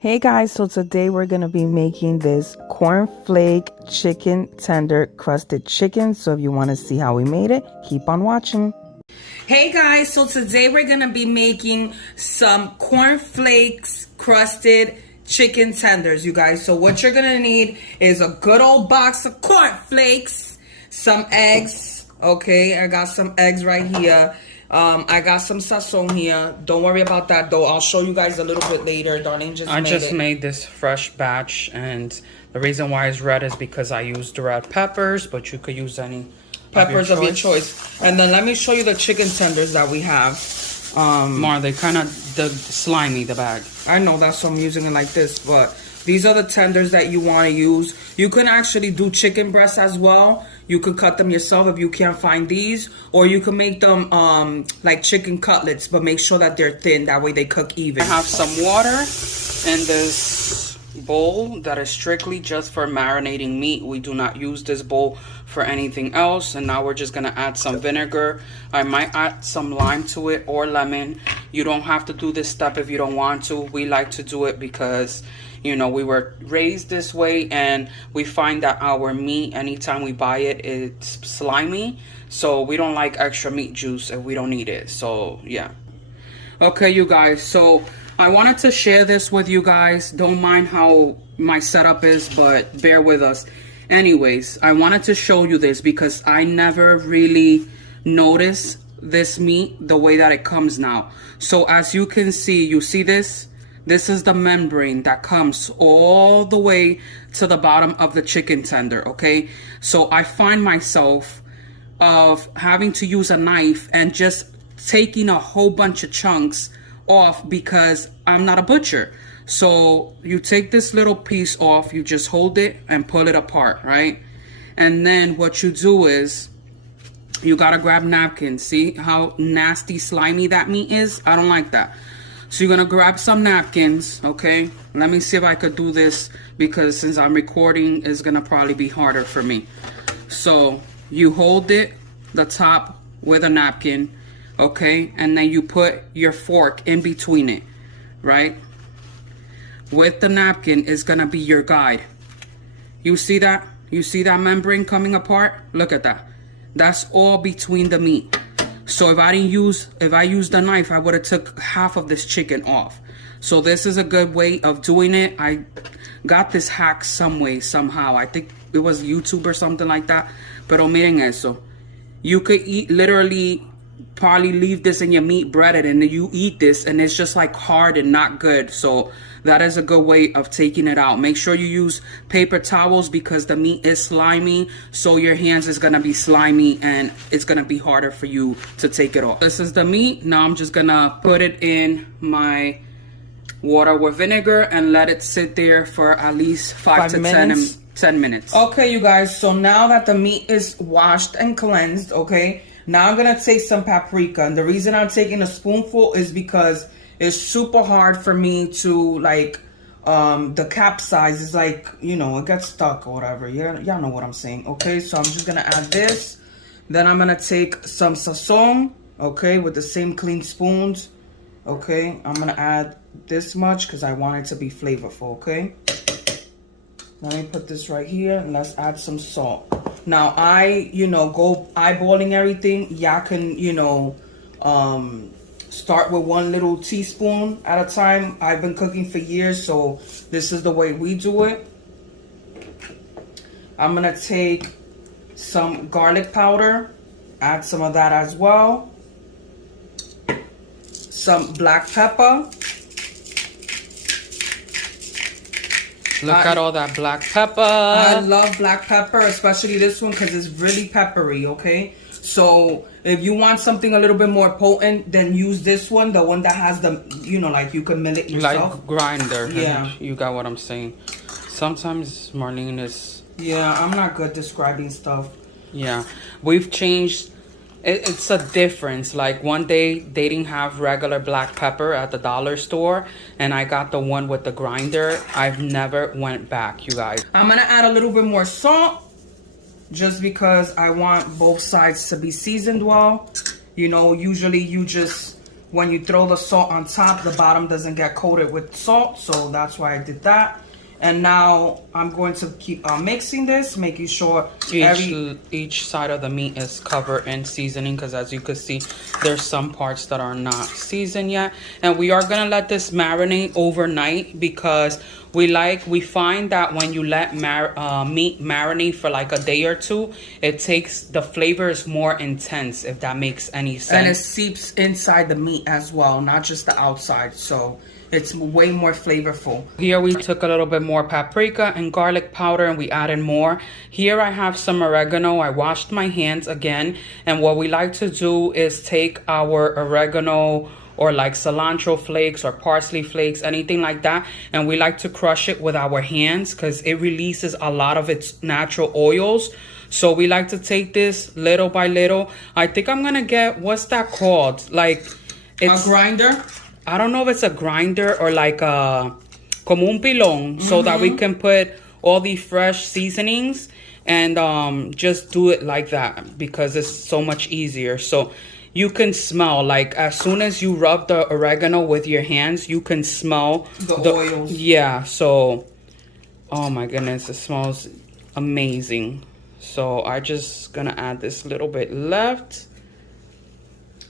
Hey guys, so today we're going to be making this cornflake chicken tender crusted chicken. So if you want to see how we made it, keep on watching. Hey guys, so today we're going to be making some cornflakes crusted chicken tenders, you guys. So what you're going to need is a good old box of cornflakes, some eggs. Okay, I got some eggs right here. I got some sazon here. Don't worry about that though. I'll show you guys a little bit later. Darlene just made this fresh batch, and the reason why it's red is because I used red peppers, but you could use any peppers of your choice. And then let me show you the chicken tenders that we have. They kind of slimy, the bag. I know, that's why I'm using it like this, but these are the tenders that you want to use. You can actually do chicken breasts as well. You could cut them yourself if you can't find these, or you can make them like chicken cutlets, but make sure that they're thin. That way they cook even. I have some water in this bowl that is strictly just for marinating meat. We do not use this bowl for anything else. And now we're just gonna add some vinegar. I might add some lime to it or lemon. You don't have to do this step if you don't want to. We like to do it because, you know, we were raised this way, and we find that our meat, anytime we buy it, it's slimy. So we don't like extra meat juice if we don't need it. So yeah. Okay, you guys, so I wanted to share this with you guys. Don't mind how my setup is, but bear with us. Anyways, I wanted to show you this because I never really noticed this meat the way that it comes now. So as you can see, you see this? This is the membrane that comes all the way to the bottom of the chicken tender, okay? So I find myself of having to use a knife and just taking a whole bunch of chunks off because I'm not a butcher. So you take this little piece off, you just hold it and pull it apart, right? And then what you do is you gotta grab napkins. See how nasty, slimy that meat is? I don't like that. So you're gonna grab some napkins, okay? Let me see if I could do this because since I'm recording, it's gonna probably be harder for me. So you hold it, the top with a napkin, okay? And then you put your fork in between it, right? With the napkin is gonna be your guide. You see that? You see that membrane coming apart? Look at that. That's all between the meat. So if I used a knife, I would have took half of this chicken off. So this is a good way of doing it. I got this hack some way, somehow. I think it was YouTube or something like that. Pero miren eso. You could eat, literally, probably leave this in your meat breaded, and you eat this and it's just like hard and not good. So that is a good way of taking it out. Make sure you use paper towels because the meat is slimy, so your hands is gonna be slimy and it's gonna be harder for you to take it off. This is the meat. Now I'm just gonna put it in my water with vinegar and let it sit there for at least 5 to 10 minutes. Okay, you guys, so now that the meat is washed and cleansed, okay, now I'm gonna take some paprika. And the reason I'm taking a spoonful is because it's super hard for me to, like, the capsize is like, you know, it gets stuck or whatever. Y'all know what I'm saying. Okay, so I'm just gonna add this. Then I'm gonna take some sazon, okay, with the same clean spoons. Okay, I'm gonna add this much because I want it to be flavorful, okay? Let me put this right here and let's add some salt. Now I, go eyeballing everything. Y'all can, start with 1 little teaspoon at a time. I've been cooking for years, so this is the way we do it. I'm gonna take some garlic powder, add some of that as well. Some black pepper. Look at all that black pepper. I love black pepper, especially this one because it's really peppery, okay? So if you want something a little bit more potent, then use this one, the one that has the, like you can mill it yourself. Like grinder. Yeah. You got what I'm saying. Sometimes Marlene is... Yeah, I'm not good describing stuff. Yeah. We've changed... It's a difference. Like one day they didn't have regular black pepper at the dollar store, and I got the one with the grinder. I've never went back, you guys. I'm gonna add a little bit more salt just because I want both sides to be seasoned well. Usually you just when you throw the salt on top, the bottom doesn't get coated with salt. So that's why I did that. And now I'm going to keep mixing this, making sure each side of the meat is covered in seasoning, because as you can see, there's some parts that are not seasoned yet. And we are gonna let this marinate overnight, because we find that when you let meat marinate for like a day or two, the flavor is more intense, if that makes any sense. And it seeps inside the meat as well, not just the outside. So it's way more flavorful. Here we took a little bit more paprika and garlic powder, and we added more. Here I have some oregano. I washed my hands again. And what we like to do is take our oregano or like cilantro flakes or parsley flakes, anything like that. And we like to crush it with our hands, because it releases a lot of its natural oils. So we like to take this little by little. I think I'm gonna get, what's that called? Like, it's a grinder? I don't know if it's a grinder or like a como un pilón, so that we can put all the fresh seasonings and just do it like that, because it's so much easier. So you can smell, like, as soon as you rub the oregano with your hands, you can smell the oils. Yeah, so oh my goodness, it smells amazing. So I just gonna add this little bit left.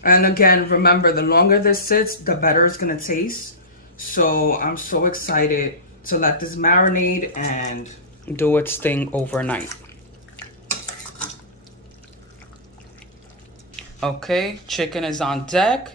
And again, remember, the longer this sits, the better it's gonna taste. So I'm so excited to let this marinate and do its thing overnight. Okay, chicken is on deck.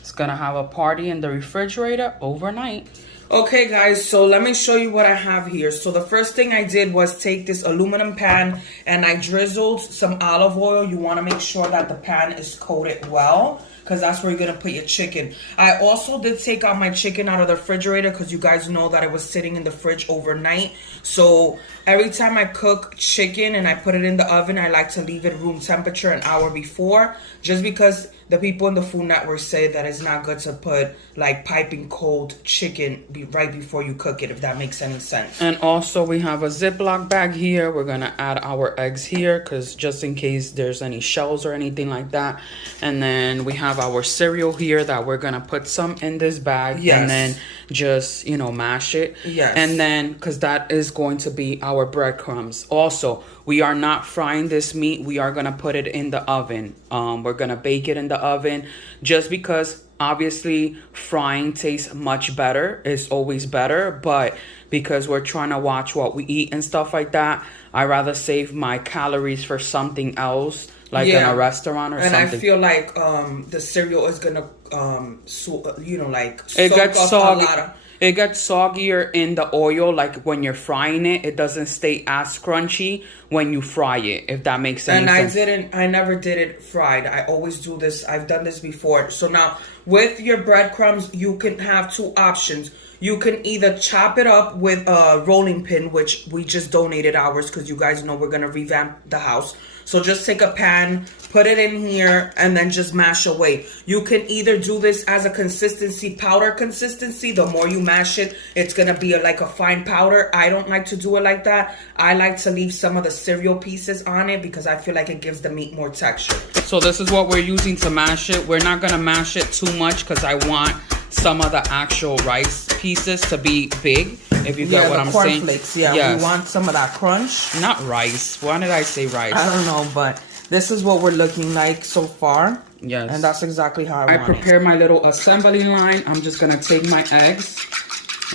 It's gonna have a party in the refrigerator overnight. Okay guys, so let me show you what I have here. So the first thing I did was take this aluminum pan and I drizzled some olive oil. You want to make sure that the pan is coated well, because that's where you're going to put your chicken. I also did take out my chicken out of the refrigerator, because you guys know that it was sitting in the fridge overnight. So every time I cook chicken and I put it in the oven, I like to leave it room temperature an hour before, just because the people in the Food Network say that it's not good to put like piping cold chicken right before you cook it, if that makes any sense. And also we have a Ziploc bag here. We're gonna add our eggs here, because just in case there's any shells or anything like that. And then we have our cereal here that we're gonna put some in this bag. Yes. And then just, you know, mash it. Yes. And then, because that is going to be our breadcrumbs. Also, we are not frying this meat. We are gonna put it in the oven. We're gonna bake it in the oven, just because obviously frying tastes much better. It's always better, but because we're trying to watch what we eat and stuff like that, I rather save my calories for something else, like in a restaurant or something. And I feel like the cereal is gonna like it gets soak up soggy. a lot of. It gets soggier in the oil, like when you're frying it. It doesn't stay as crunchy when you fry it, if that makes any sense. And I never did it fried. I always do this. I've done this before. So now with your breadcrumbs, you can have two options. You can either chop it up with a rolling pin, which we just donated ours, because you guys know we're going to revamp the house. So just take a pan, put it in here, and then just mash away. You can either do this as a consistency, powder consistency. The more you mash it, it's going to be like a fine powder. I don't like to do it like that. I like to leave some of the cereal pieces on it, because I feel like it gives the meat more texture. So this is what we're using to mash it. We're not going to mash it too much, because I want some of the actual rice pieces to be big, if you get what I'm saying. CornFlakes, yes. We want some of that crunch. Not rice. Why did I say rice? I don't know, but this is what we're llooking like so far. Yes. And that's exactly how I want prepare my little assembly line. I'm just going to take my eggs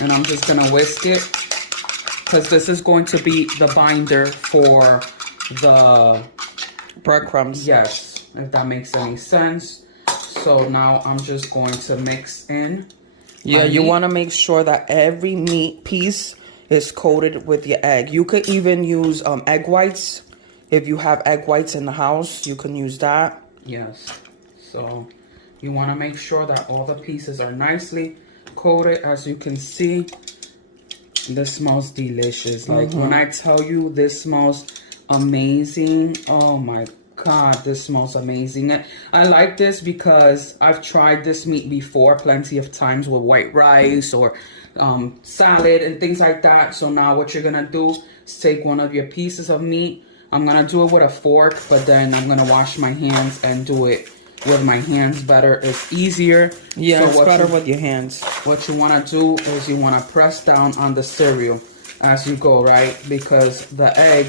and I'm just going to whisk it, because this is going to be the binder for the breadcrumbs. Yes, if that makes any sense. So now I'm just going to mix in. Yeah, you want to make sure that every meat piece is coated with your egg. You could even use egg whites. If you have egg whites in the house, you can use that. Yes. So you want to make sure that all the pieces are nicely coated. As you can see, this smells delicious. Like when I tell you this smells amazing, oh my God, this smells amazing. I like this because I've tried this meat before plenty of times with white rice or salad and things like that. So now what you're gonna do is take one of your pieces of meat. I'm gonna do it with a fork, but then I'm gonna wash my hands and do it with my hands better. It's easier. Yeah, so it's better with your hands. What you want to do is you want to press down on the cereal as you go, right? Because the egg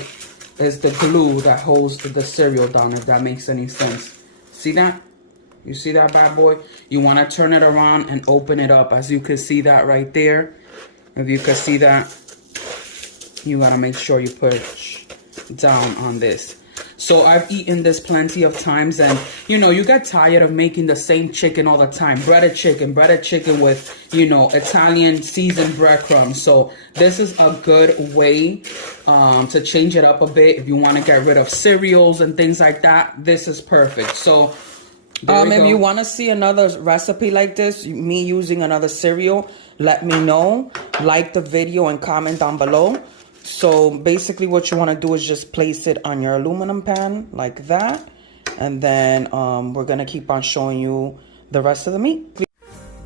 is the glue that holds the cereal down, if that makes any sense. See that? You see that bad boy? You want to turn it around and open it up. As you can see that right there. If you can see that, you got to make sure you push down on this. So I've eaten this plenty of times, and you know, you get tired of making the same chicken all the time. Breaded chicken with, you know, Italian seasoned breadcrumbs. So this is a good way to change it up a bit. If you want to get rid of cereals and things like that, this is perfect. So if you want to see another recipe like this, me using another cereal, let me know. Like the video and comment down below. So basically what you want to do is just place it on your aluminum pan like that. And then we're going to keep on showing you the rest of the meat.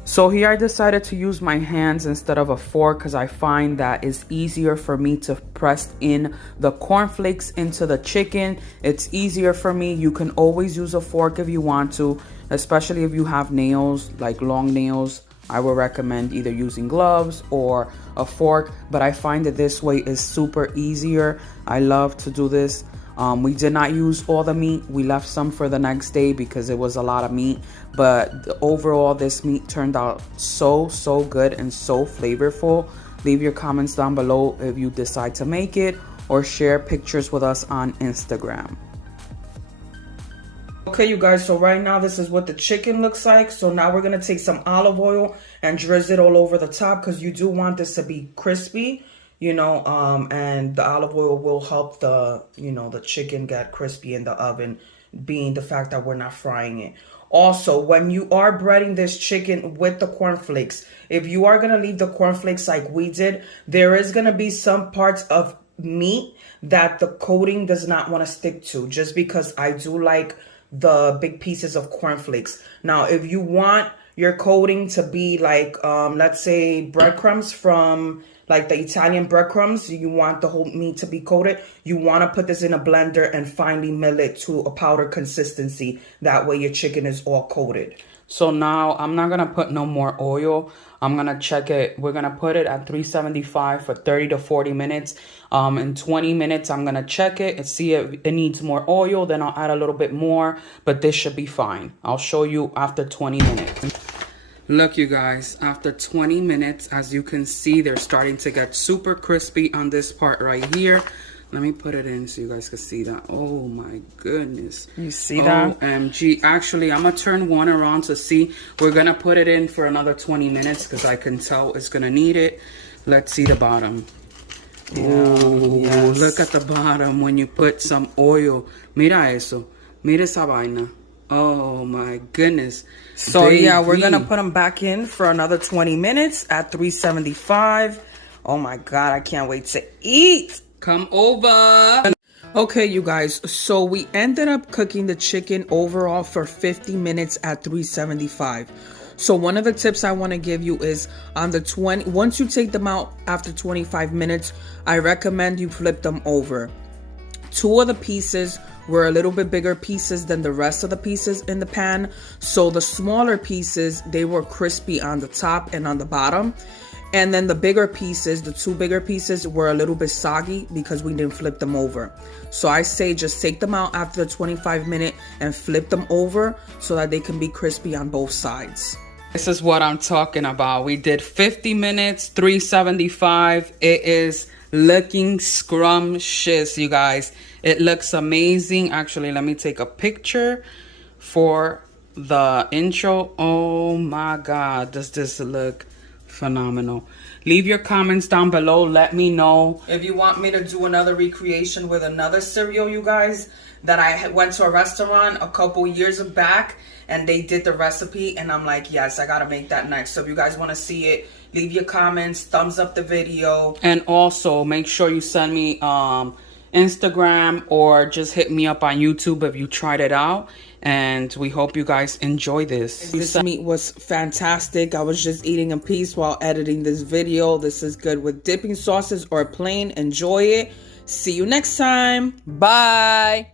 So here I decided to use my hands instead of a fork because I find that it's easier for me to press in the cornflakes into the chicken. It's easier for me. You can always use a fork if you want to, especially if you have nails, like long nails. I would recommend either using gloves or a fork, but I find that this way is super easier. I love to do this. We did not use all the meat. We left some for the next day because it was a lot of meat. But overall, this meat turned out so good and so flavorful. Leave your comments down below if you decide to make it, or share pictures with us on Instagram. Okay, you guys, so right now this is what the chicken looks like. So now we're going to take some olive oil and drizzle it all over the top because you do want this to be crispy, you know, and the olive oil will help the, you know, the chicken get crispy in the oven, being the fact that we're not frying it. Also, when you are breading this chicken with the cornflakes, if you are going to leave the cornflakes like we did, there is going to be some parts of meat that the coating does not want to stick to, just because I do like the big pieces of cornflakes. Now, if you want your coating to be like, let's say breadcrumbs from like the Italian breadcrumbs, you want the whole meat to be coated, you want to put this in a blender and finely mill it to a powder consistency. That way your chicken is all coated. So now I'm not going to put no more oil. I'm going to check it. We're going to put it at 375 for 30 to 40 minutes. In 20 minutes, I'm going to check it and see if it needs more oil. Then I'll add a little bit more, but this should be fine. I'll show you after 20 minutes. Look, you guys, after 20 minutes, as you can see, they're starting to get super crispy on this part right here. Let me put it in so you guys can see that. Oh my goodness. You see that? OMG. Actually, I'm going to turn one around to see. We're going to put it in for another 20 minutes because I can tell it's going to need it. Let's see the bottom. Oh, yes. Look at the bottom when you put some oil. Mira eso. Mira esa vaina. Oh my goodness. So baby, yeah, we're going to put them back in for another 20 minutes at 375. Oh my God, I can't wait to eat. Come over. Okay, you guys, so we ended up cooking the chicken overall for 50 minutes at 375. So one of the tips I want to give you is on the once you take them out after 25 minutes, I recommend you flip them over. Two of the pieces were a little bit bigger pieces than the rest of the pieces in the pan. So the smaller pieces, they were crispy on the top and on the bottom. And then the bigger pieces, the two bigger pieces, were a little bit soggy because we didn't flip them over. So I say just take them out after the 25 minute and flip them over so that they can be crispy on both sides. This is what I'm talking about. We did 50 minutes, 375. It is looking scrumptious, you guys. It looks amazing. Actually, let me take a picture for the intro. Oh my God, does this look phenomenal. Leave your comments down below. Let me know if you want me to do another recreation with another cereal, you guys, that I went to a restaurant a couple years back and they did the recipe and I'm like, yes, I gotta make that next. So if you guys want to see it, leave your comments, thumbs up the video, and also make sure you send me Instagram or just hit me up on YouTube if you tried it out. And we hope you guys enjoy this. This meat was fantastic. I was just eating in peace while editing this video. This is good with dipping sauces or plain. Enjoy it. See you next time. Bye.